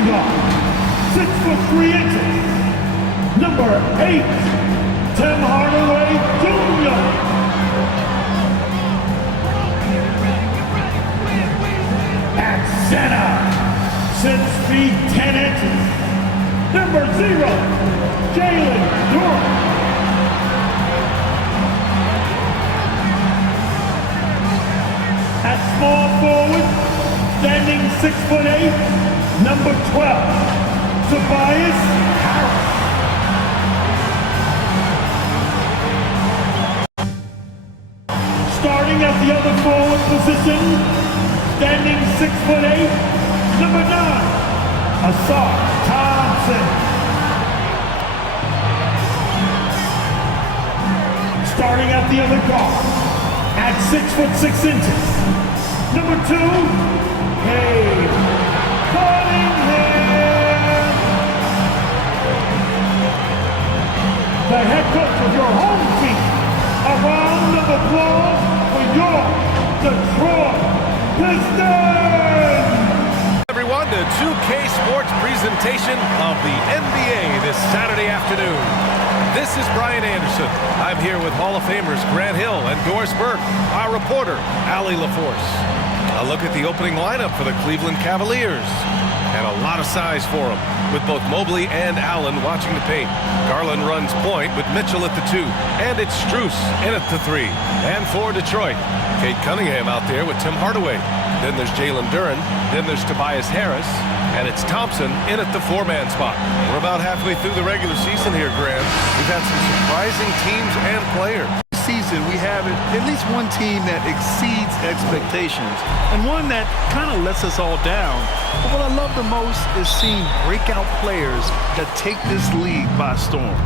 shooting guard, 6 foot 3 inches, number 8, Tim Hardaway Jr. At center, 6 feet 10 inches, number 0, Jalen Duren. At small forward, standing 6 foot 8, number 12, Tobias Harris. Starting at the other forward position, standing 6 foot 8, number 9, Asar Thompson. Starting at the other guard, at 6 foot 6 inches, number 2, Cade Cunningham. The head coach of your home team. A round of applause for your Detroit Pistons. Everyone, the 2K Sports presentation of the NBA this Saturday afternoon. This is Brian Anderson. I'm here with Hall of Famers Grant Hill and Doris Burke, our reporter, Allie LaForce. A look at the opening lineup for the Cleveland Cavaliers. And a lot of size for them, with both Mobley and Allen watching the paint. Garland runs point with Mitchell at the 2, and it's Strus in at the 3. And for Detroit, Cade Cunningham out there with Tim Hardaway. Then there's Jalen Duren, then there's Tobias Harris, and it's Thompson in at the 4-man spot. We're about halfway through the regular season here, Graham. We've had some surprising teams and players. Season, we have at least one team that exceeds expectations and one that kind of lets us all down. But what I love the most is seeing breakout players that take this league by storm.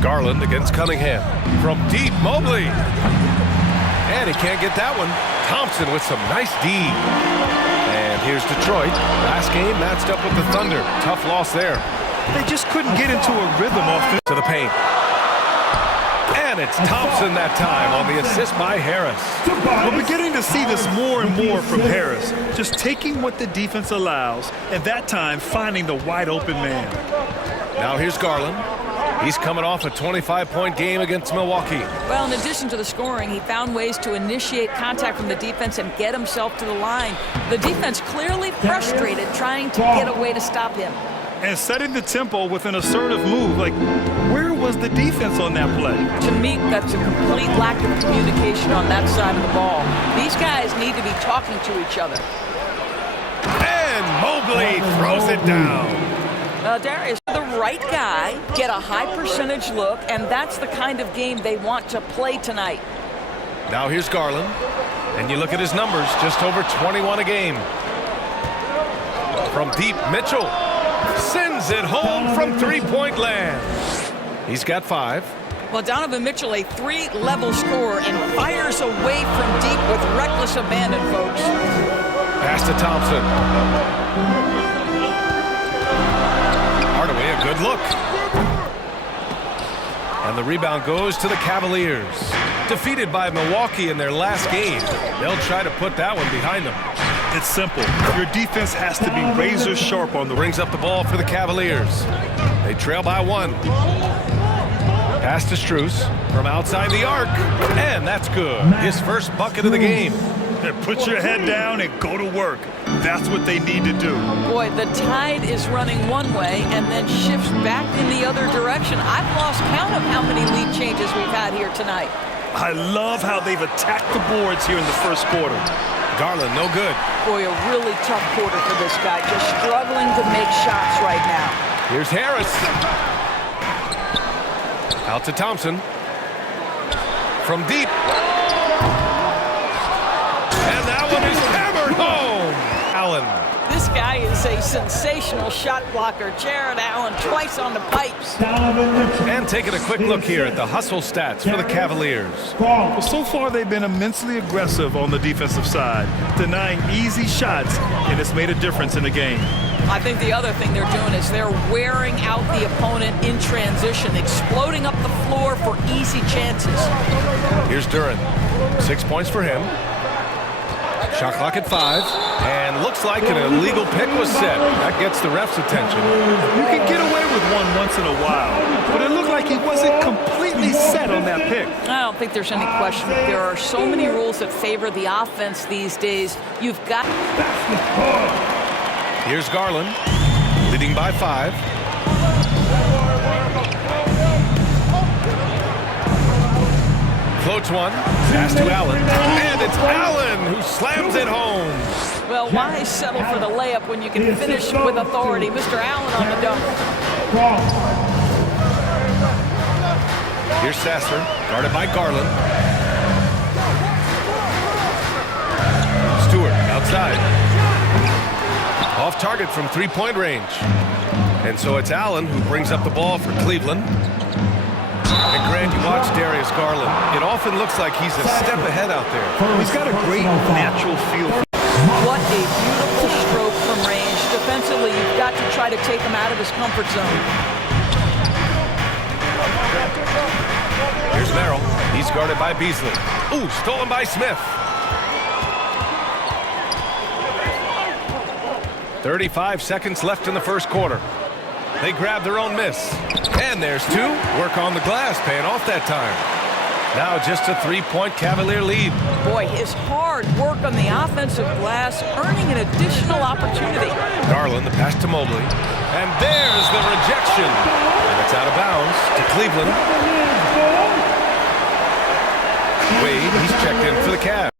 Garland against Cunningham. From deep, Mobley. And he can't get that one. Thompson with some nice D. And here's Detroit. Last game matched up with the Thunder. Tough loss there. They just couldn't get into a rhythm offense. To the paint. And it's Thompson that time on the assist by Harris. We're beginning to see this more and more from Harris. Just taking what the defense allows, and that time finding the wide open man. Now here's Garland. He's coming off a 25-point game against Milwaukee. Well, in addition to the scoring, he found ways to initiate contact from the defense and get himself to the line. The defense clearly frustrated trying to get a way to stop him. And setting the tempo with an assertive move. Like, where was the defense on that play? To me, that's a complete lack of communication on that side of the ball. These guys need to be talking to each other. And Mobley throws it down. Darius, the right guy, get a high percentage look, and that's the kind of game they want to play tonight. Now here's Garland. And you look at his numbers, just over 21 a game. From deep, Mitchell sends it home from three-point land. He's got 5. Well, Donovan Mitchell, a 3-level scorer, and fires away from deep with reckless abandon, folks. Pass to Thompson. Hardaway, a good look. And the rebound goes to the Cavaliers. Defeated by Milwaukee in their last game. They'll try to put that one behind them. It's simple. Your defense has to be razor sharp on the brings up the ball for the Cavaliers. They trail by 1. Pass to Strus from outside the arc. And that's good. His first bucket of the game. Put your head down and go to work. That's what they need to do. Boy, the tide is running one way and then shifts back in the other direction. I've lost count of how many lead changes we've had here tonight. I love how they've attacked the boards here in the first quarter. Garland, no good. Boy, a really tough quarter for this guy. Just struggling to make shots right now. Here's Harris. Out to Thompson. From deep. And that one is hammered home. Allen. This guy is a sensational shot blocker. Jared Allen twice on the pipes. And taking a quick look here at the hustle stats for the Cavaliers. Well, so far they've been immensely aggressive on the defensive side, denying easy shots, and it's made a difference in the game. I think the other thing they're doing is they're wearing out the opponent in transition, exploding up the floor for easy chances. Here's Duren. 6 points for him. Shot clock at 5. And looks like an illegal pick was set. That gets the ref's attention. You can get away with one once in a while, but it looked like he wasn't completely set on that pick. I don't think there's any question. There are so many rules that favor the offense these days. You've got... Here's Garland, leading by 5. Floats one, pass to Allen, and it's Allen who slams it home. Well, why settle for the layup when you can finish with authority? Mr. Allen on the dunk. Here's Sasser, guarded by Garland. Stewart outside. Off target from three-point range. And so it's Allen who brings up the ball for Cleveland. And Grant, you watch Darius Garland. It often looks like he's a step ahead out there. He's got a great natural feel. What a beautiful stroke from range. Defensively, you've got to try to take him out of his comfort zone. Here's Merrill. He's guarded by Beasley. Ooh, stolen by Smith. 35 seconds left in the first quarter. They grab their own miss. And there's 2. Work on the glass, paying off that time. Now just a 3-point Cavalier lead. Boy, his hard work on the offensive glass, earning an additional opportunity. Garland, the pass to Mobley. And there's the rejection. And it's out of bounds to Cleveland. Wade, he's checked in for the Cavs.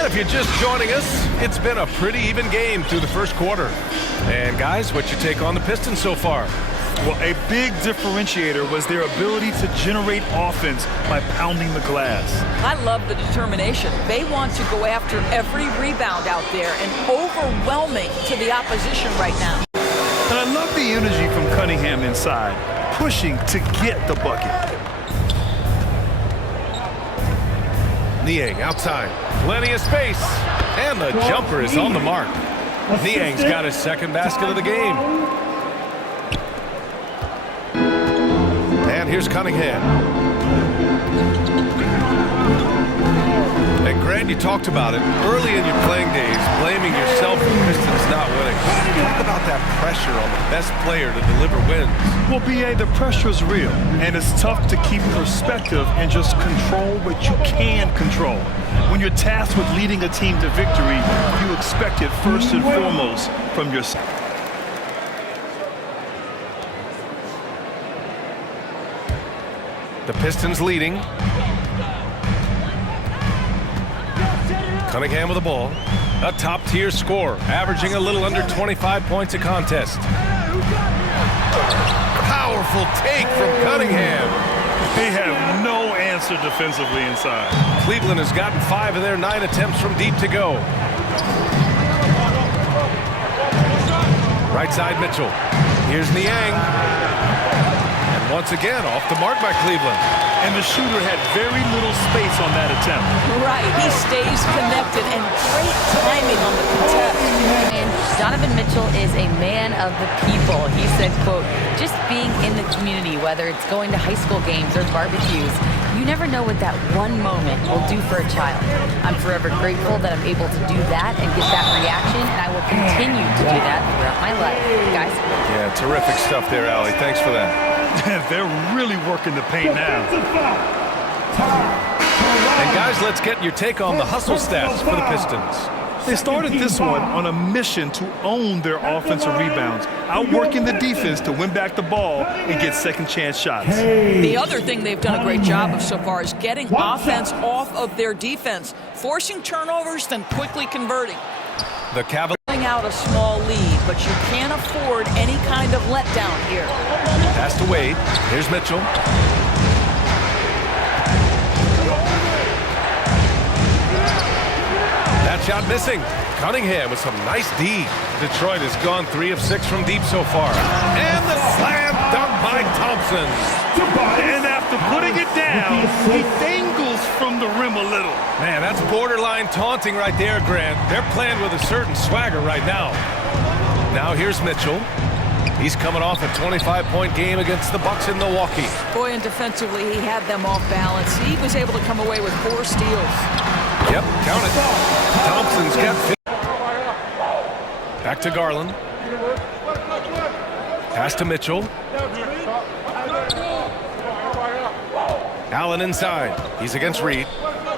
If you're just joining us, it's been a pretty even game through the first quarter. And guys, what's your take on the Pistons so far? Well, a big differentiator was their ability to generate offense by pounding the glass. I love the determination. They want to go after every rebound out there and overwhelming to the opposition right now. And I love the energy from Cunningham inside, pushing to get the bucket. Niang outside. Plenty of space. And the jumper is on the mark. Niang's got his second basket of the game. And here's Cunningham. And Grant, you talked about it early in your playing days, blaming yourself for the Pistons not winning. Talk about that pressure on the best player to deliver wins. Well, B.A., the pressure is real, and it's tough to keep perspective and just control what you can control. When you're tasked with leading a team to victory, you expect it first and foremost from yourself. The Pistons leading. Cunningham with the ball. A top-tier scorer, averaging a little under 25 points a contest. Powerful take from Cunningham. They have no answer defensively inside. Cleveland has gotten 5 of their 9 attempts from deep to go. Right side Mitchell. Here's Niang. And once again, off the mark by Cleveland. And the shooter had very little space on that attempt. Right, he stays connected and great timing on the contest. And Donovan Mitchell is a man of the people. He said, quote, just being in the community, whether it's going to high school games or barbecues, you never know what that one moment will do for a child. I'm forever grateful that I'm able to do that and get that reaction, and I will continue to do that throughout my life. Guys? Yeah, terrific stuff there, Allie. Thanks for that. They're really working the paint now. And guys, let's get your take on the hustle stats for the Pistons. They started this one on a mission to own their offensive rebounds, outworking the defense to win back the ball and get second chance shots. The other thing they've done a great job of so far is getting offense off of their defense, forcing turnovers, then quickly converting. The Cavaliers Out a small lead, but you can't afford any kind of letdown here. pass to Wade. Here's Mitchell. That shot missing. Cunningham with some nice D. Detroit has gone 3 of 6 from deep so far. And the slam dunk by Thompson. And after putting it down, he dangles from the rim a little. Man, that's borderline taunting right there, Grant. They're playing with a certain swagger right now. Now here's Mitchell. He's coming off a 25-point game against the Bucks in Milwaukee. Boy, and defensively, he had them off balance. He was able to come away with 4 steals. Yep, count it. Thompson's got 50. Back to Garland. Pass to Mitchell. Allen inside. He's against Reed.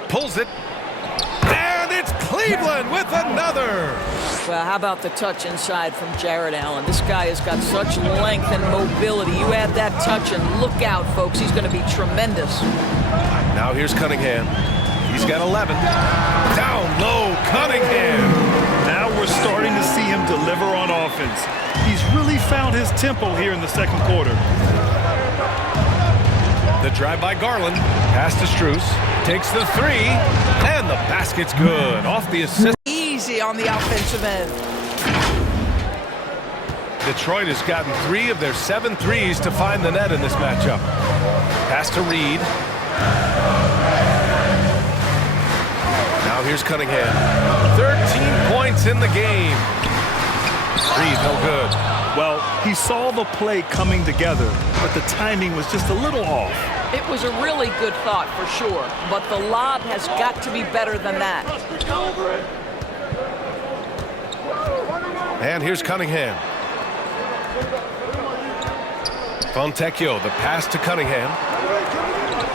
Pulls it. And it's Cleveland with another. Well, how about the touch inside from Jared Allen? This guy has got such length and mobility. You add that touch and look out, folks. He's going to be tremendous. Now here's Cunningham. He's got 11. Down low, Cunningham. Now we're starting to see him deliver on offense. He's really found his tempo here in the second quarter. The drive by Garland. Pass to Strus. Takes the 3. And the basket's good. Off the assist. Easy on the offensive end. Detroit has gotten 3 of their 7 threes to find the net in this matchup. Pass to Reed. Now here's Cunningham. 13 points in the game. Reed, no good. Well, he saw the play coming together, but the timing was just a little off. It was a really good thought for sure, but the lob has got to be better than that. And here's Cunningham. Fontecchio, the pass to Cunningham.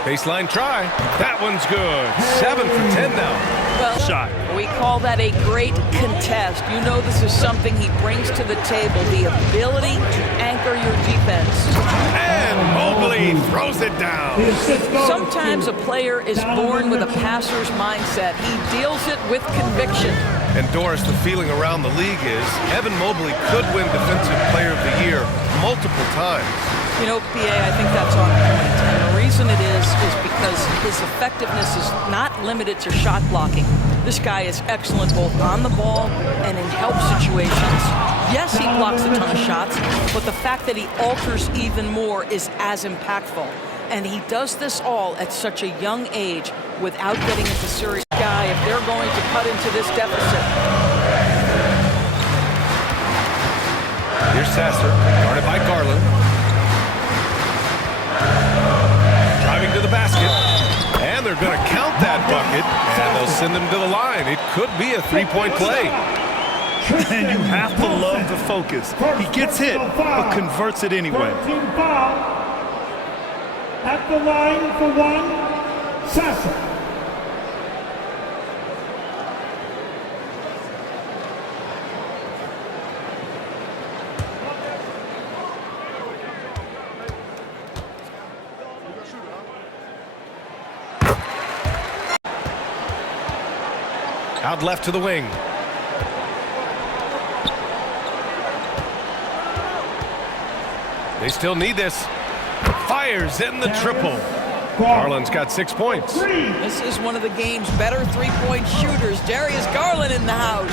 Baseline try. That one's good. 7 for 10 now. Well, Shot. We call that a great contest. You know this is something he brings to the table, the ability to anchor your defense. And Mobley throws it down. Sometimes a player is born with a passer's mindset. He deals it with conviction. And Doris, the feeling around the league is Evan Mobley could win Defensive Player of the Year multiple times. You know, PA, I think that's on point. And the reason it is because his effectiveness is not limited to shot blocking. This guy is excellent both on the ball and in help situations. Yes, he blocks a ton of shots, but the fact that he alters even more is as impactful. And he does this all at such a young age without getting into serious guy if they're going to cut into this deficit. Here's Sasser, guarded by Garland. Driving to the basket. And they're going to count that bucket. And they'll send him to the line. It could be a 3-point play. And you have to love the focus. He gets hit, but converts it anyway. At the line for 1, Sasser. Out left to the wing. They still need this. Fires in the triple. Garland's got 6 points. This is one of the game's better three-point shooters. Darius Garland in the house.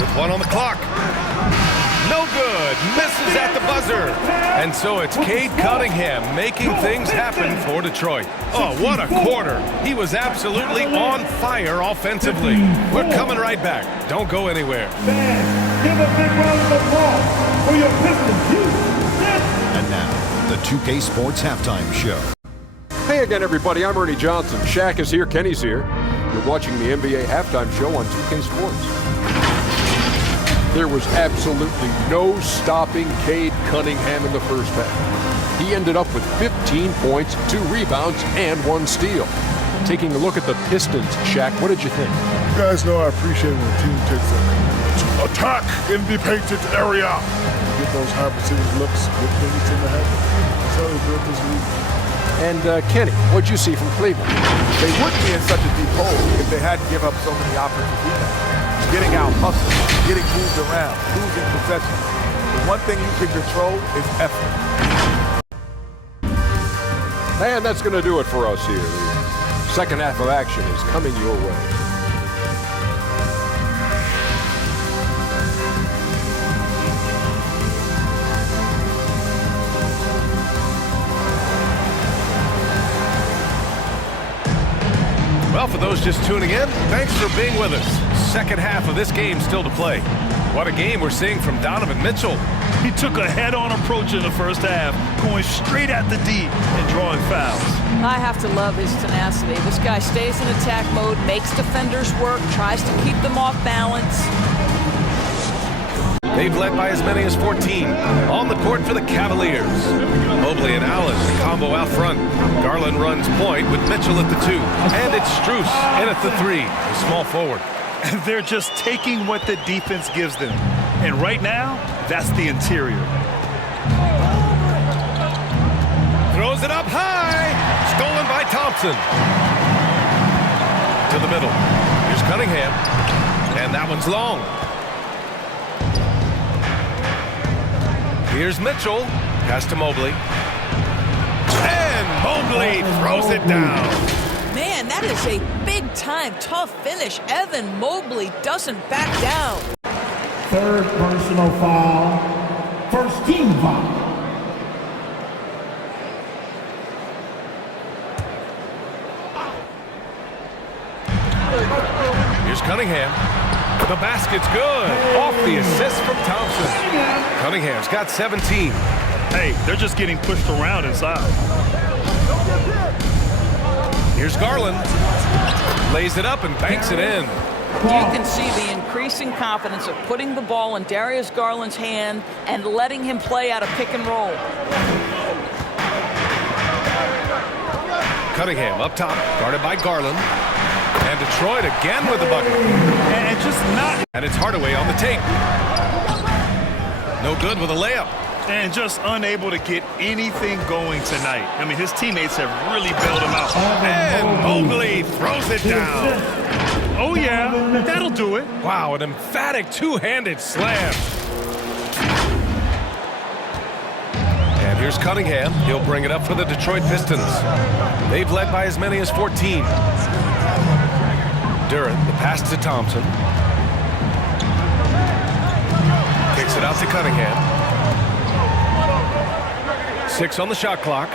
With 1 on the clock. No good. Misses at the buzzer. And so it's Cade Cunningham making things happen for Detroit. Oh, what a quarter. He was absolutely on fire offensively. We're coming right back. Don't go anywhere. Give a big round of applause for your Pistons. And now, the 2K Sports Halftime Show. Hey again, everybody. I'm Ernie Johnson. Shaq is here. Kenny's here. You're watching the NBA Halftime Show on 2K Sports. There was absolutely no stopping Cade Cunningham in the first half. He ended up with 15 points, 2 rebounds, and 1 steal. Taking a look at the Pistons, Shaq, what did you think? You guys know I appreciate when a team takes a attack in the painted area. Get those high percentage looks, good things in the head. That's how they built this league. And Kenny, what'd you see from Cleveland? They wouldn't be in such a deep hole if they hadn't give up so many offensive rebounds. Getting out hustled, getting moved around, losing possession. The one thing you can control is effort. And that's going to do it for us here. The second half of action is coming your way. those just tuning in, thanks for being with us. Second half of this game still to play. What a game we're seeing from Donovan Mitchell. He took a head-on approach in the first half, going straight at the D and drawing fouls. I have to love his tenacity. This guy stays in attack mode, makes defenders work, tries to keep them off balance. They've led by as many as 14. On the court for the Cavaliers. Mobley and Allen combo out front. Garland runs point with Mitchell at the 2. And it's Strus in at the 3, the small forward. They're just taking what the defense gives them. And right now, that's the interior. Throws it up high. Stolen by Thompson. To the middle. Here's Cunningham. And that one's long. Here's Mitchell. Pass to Mobley. And Mobley throws it down. Man, that is a big-time tough finish. Evan Mobley doesn't back down. Third personal foul. First team foul. Here's Cunningham. The basket's good. Off the assist from Thompson. Cunningham's got 17. Hey, they're just getting pushed around inside. Here's Garland. Lays it up and banks it in. You can see the increasing confidence of putting the ball in Darius Garland's hand and letting him play out of pick and roll. Cunningham up top, guarded by Garland. And Detroit again with the bucket. And just not. And it's Hardaway on the take. No good with a layup. And just unable to get anything going tonight. I mean, his teammates have really bailed him out. And Mobley throws it down. Oh, yeah, that'll do it. Wow, an emphatic two-handed slam. And here's Cunningham. He'll bring it up for the Detroit Pistons. They've led by as many as 14. Durant, the pass to Thompson. Kicks it out to Cunningham. 6 on the shot clock.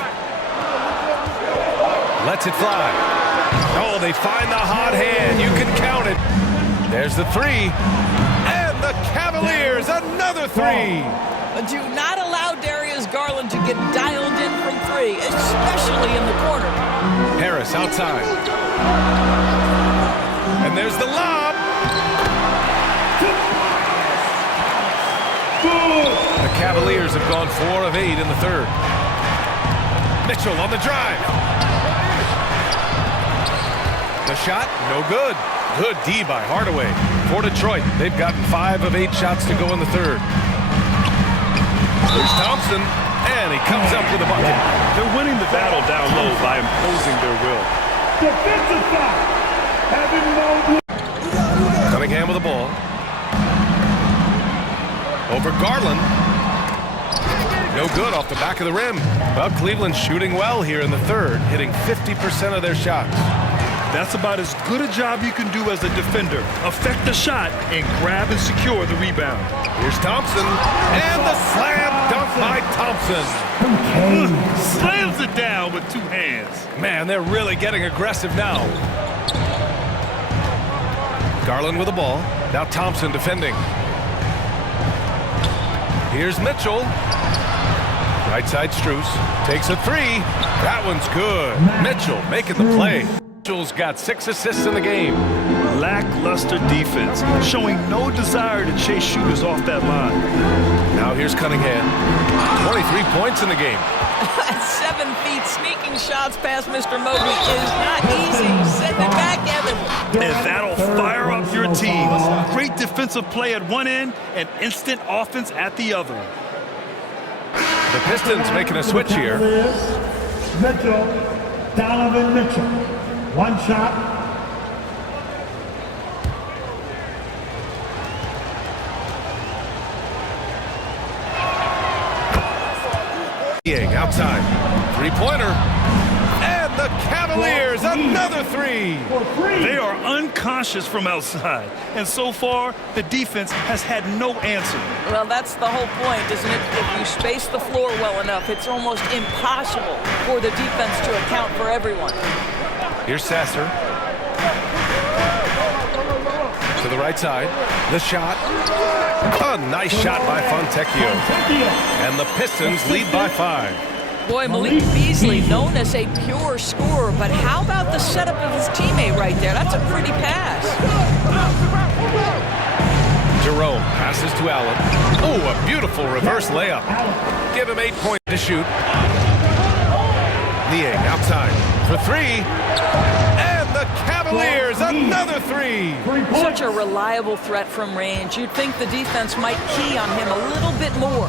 Lets it fly. Oh, they find the hot hand. You can count it. There's the 3. And the Cavaliers, another 3. Do not allow Darius Garland to get dialed in from 3, especially in the corner. Harris outside. And there's the lob. The Cavaliers have gone 4 of 8 in the third. Mitchell on the drive. The shot, no good. Good D by Hardaway. For Detroit, they've gotten 5 of 8 shots to go in the third. There's Thompson, and he comes up with a bucket. They're winning the battle down low by imposing their will. Defensive foul. Evan Mobley. Cunningham with the ball. Over Garland. No good off the back of the rim. Well, Cleveland's shooting well here in the third, hitting 50% of their shots. That's about as good a job you can do as a defender. Affect the shot and grab and secure the rebound. Here's Thompson, and the slam dunk by Thompson. Slams it down with 2 hands. Man, they're really getting aggressive now. Garland with the ball. Now Thompson defending. Here's Mitchell. Right side Strus. Takes a 3. That one's good. Mitchell making the play. Mitchell's got 6 assists in the game. Lackluster defense, showing no desire to chase shooters off that line. Now here's Cunningham. 23 points in the game. 7 feet sneaking shots past Mr. Mobley is not easy. Send it back, Evan. And that'll fire up your team. Great defensive play at one end and instant offense at the other. The Pistons making a switch here. Mitchell, Donovan Mitchell. 1 shot. Outside. 3-pointer. And the Cavaliers, another 3. They are unconscious from outside. And so far, the defense has had no answer. Well, that's the whole point, isn't it? If you space the floor well enough, it's almost impossible for the defense to account for everyone. Here's Sasser. right side. The shot. A nice shot by Fontecchio. And the Pistons lead by 5. Boy, Malik Beasley, known as a pure scorer, but how about the setup of his teammate right there? That's a pretty pass. Jerome passes to Allen. Oh, a beautiful reverse layup. Give him 8 points to shoot. Niang outside for 3. And the Cavaliers, another 3. Such a reliable threat from range. You'd think the defense might key on him a little bit more.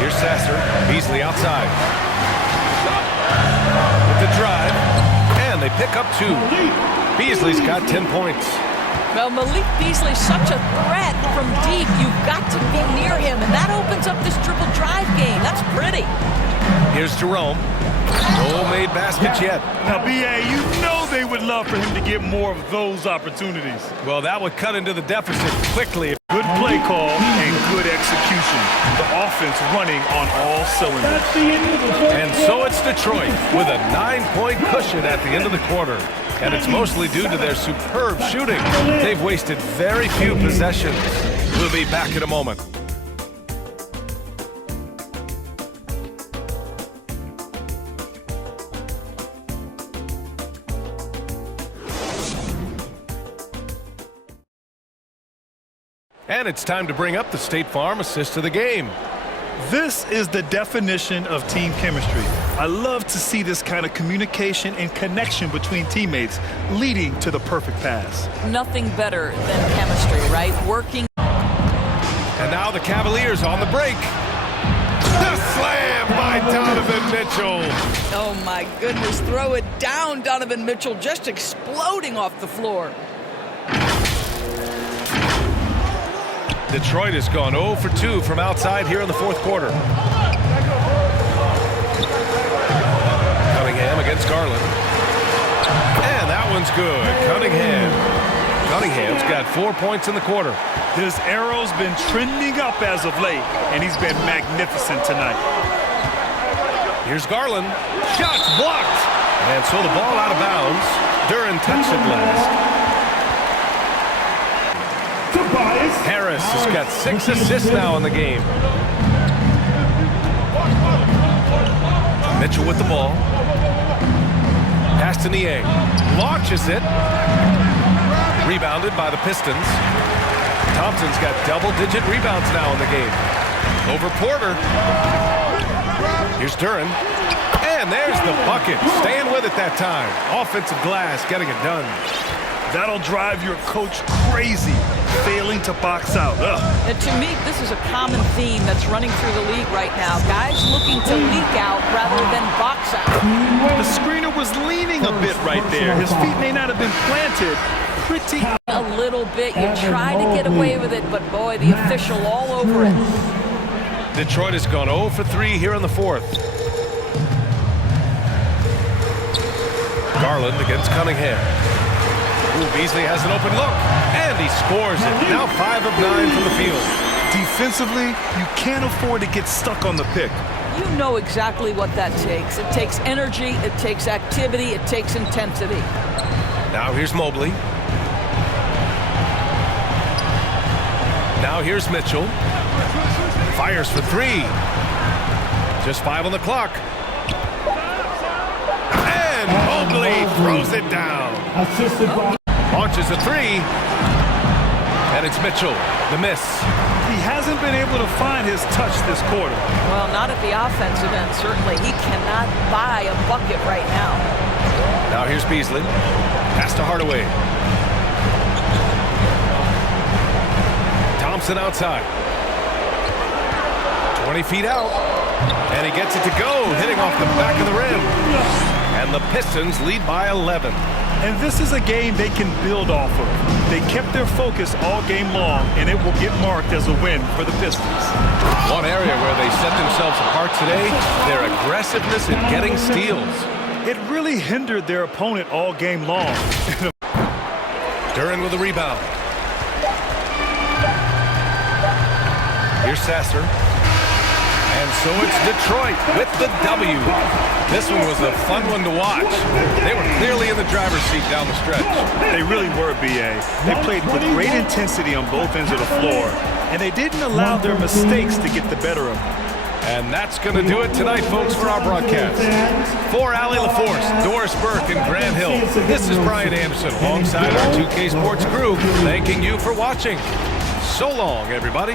Here's Sasser. Beasley outside. With the drive. And they pick up 2. Beasley's got 10 points. Well, Malik Beasley's such a threat from deep. You've got to be near him, and that opens up this dribble drive game. That's pretty. Here's Jerome. No made baskets yet. Now, B.A., you know they would love for him to get more of those opportunities. Well, that would cut into the deficit quickly. Good play call and good execution. The offense running on all cylinders. And so it's Detroit with a 9-point cushion at the end of the quarter. And it's mostly due to their superb shooting. They've wasted very few possessions. We'll be back in a moment. And it's time to bring up the State Farm assist of the game. This is the definition of team chemistry. I love to see this kind of communication and connection between teammates leading to the perfect pass. Nothing better than chemistry, right? Working. And now the Cavaliers on the break. The slam by Donovan Mitchell. Oh, my goodness. Throw it down, Donovan Mitchell, just exploding off the floor. Detroit has gone 0 for 2 from outside here in the fourth quarter. Cunningham against Garland. And that one's good. Cunningham's got 4 points in the quarter. His arrow's been trending up as of late, and he's been magnificent tonight. Here's Garland. Shots blocked. And so the ball out of bounds. Duren touched it last. Harris has got 6 assists now in the game. Mitchell with the ball. Pass to Niang. Launches it. Rebounded by the Pistons. Thompson's got double-digit rebounds now in the game. Over Porter. Here's Duren. And there's the bucket. Staying with it that time. Offensive glass getting it done. That'll drive your coach crazy, failing to box out. And to me, this is a common theme that's running through the league right now. Guys looking to leak out rather than box out. The screener was leaning a bit right there. His feet may not have been planted. Pretty a little bit. You try to get away with it, but boy, the official all over it. Detroit has gone 0 for 3 here in the fourth. Garland against Cunningham. Ooh, Beasley has an open look, and he scores it. Now 5 of 9 from the field. Defensively, you can't afford to get stuck on the pick. You know exactly what that takes. It takes energy, it takes activity, it takes intensity. Now here's Mobley. Now here's Mitchell. Fires for 3. Just 5 on the clock. And Mobley throws it down. Launches a 3. And it's Mitchell. The miss. He hasn't been able to find his touch this quarter. Well, not at the offensive end, certainly. He cannot buy a bucket right now. Now here's Beasley. Pass to Hardaway. Thompson outside. 20 feet out. And he gets it to go, hitting off the back of the rim. And the Pistons lead by 11. And this is a game they can build off of. They kept their focus all game long, and it will get marked as a win for the Pistons. One area where they set themselves apart today, their aggressiveness in getting steals. It really hindered their opponent all game long. Duren with a rebound. Here's Sasser. And so it's Detroit with the W. This one was a fun one to watch. They were clearly in the driver's seat down the stretch. They really were, B.A. They played with great intensity on both ends of the floor, and they didn't allow their mistakes to get the better of them. And that's going to do it tonight, folks, for our broadcast. For Allie LaForce, Doris Burke, and Grant Hill, this is Brian Anderson alongside our 2K Sports crew, thanking you for watching. So long, everybody.